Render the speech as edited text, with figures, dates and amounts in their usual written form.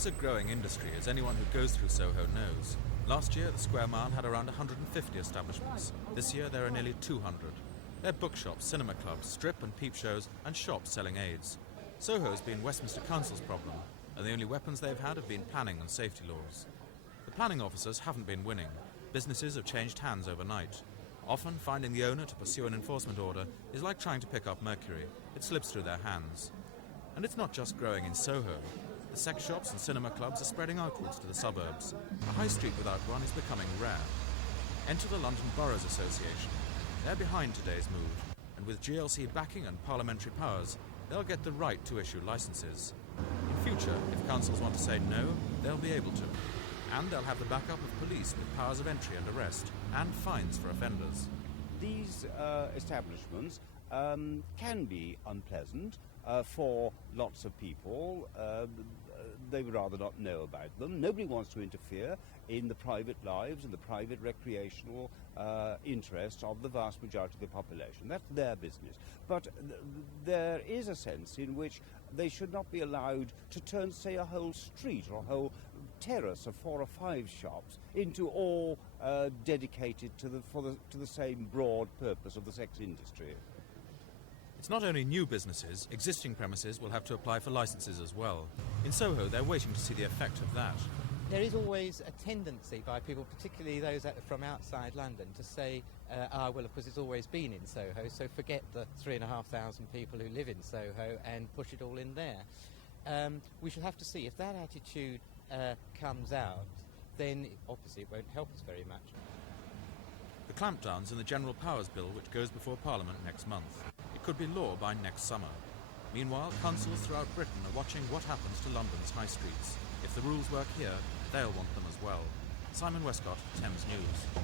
It's a growing industry, as anyone who goes through Soho knows. Last year, the square mile had around 150 establishments. This year, there are nearly 200. They're bookshops, cinema clubs, strip and peep shows, and shops selling aids. Soho's been Westminster Council's problem, and the only weapons they've had have been planning and safety laws. The planning officers haven't been winning. Businesses have changed hands overnight. Often, finding the owner to pursue an enforcement order is like trying to pick up mercury. It slips through their hands. And it's not just growing in Soho. The sex shops and cinema clubs are spreading outwards to the suburbs. A high street without one is becoming rare. Enter the London Boroughs Association. They're behind today's move, and with GLC backing and parliamentary powers, they'll get the right to issue licences. In future, if councils want to say no, they'll be able to. And they'll have the backup of police with powers of entry and arrest, and fines for offenders. These establishments can be unpleasant for lots of people. They would rather not know about them. Nobody wants to interfere in the private lives and the private recreational interests of the vast majority of the population. That's their business. But there is a sense in which they should not be allowed to turn, say, a whole street or a whole terrace of 4 or 5 shops into all dedicated to the same broad purpose of the sex industry. It's not only new businesses, existing premises will have to apply for licences as well. In Soho, they're waiting to see the effect of that. There is always a tendency by people, particularly those from outside London, to say, well, of course, it's always been in Soho, so forget the 3,500 people who live in Soho and push it all in there. We shall have to see. If that attitude comes out, then obviously it won't help us very much. The clampdown's in the General Powers Bill, which goes before Parliament next month. It could be law by next summer. Meanwhile, councils throughout Britain are watching what happens to London's high streets. If the rules work here, they'll want them as well. Simon Westcott, Thames News.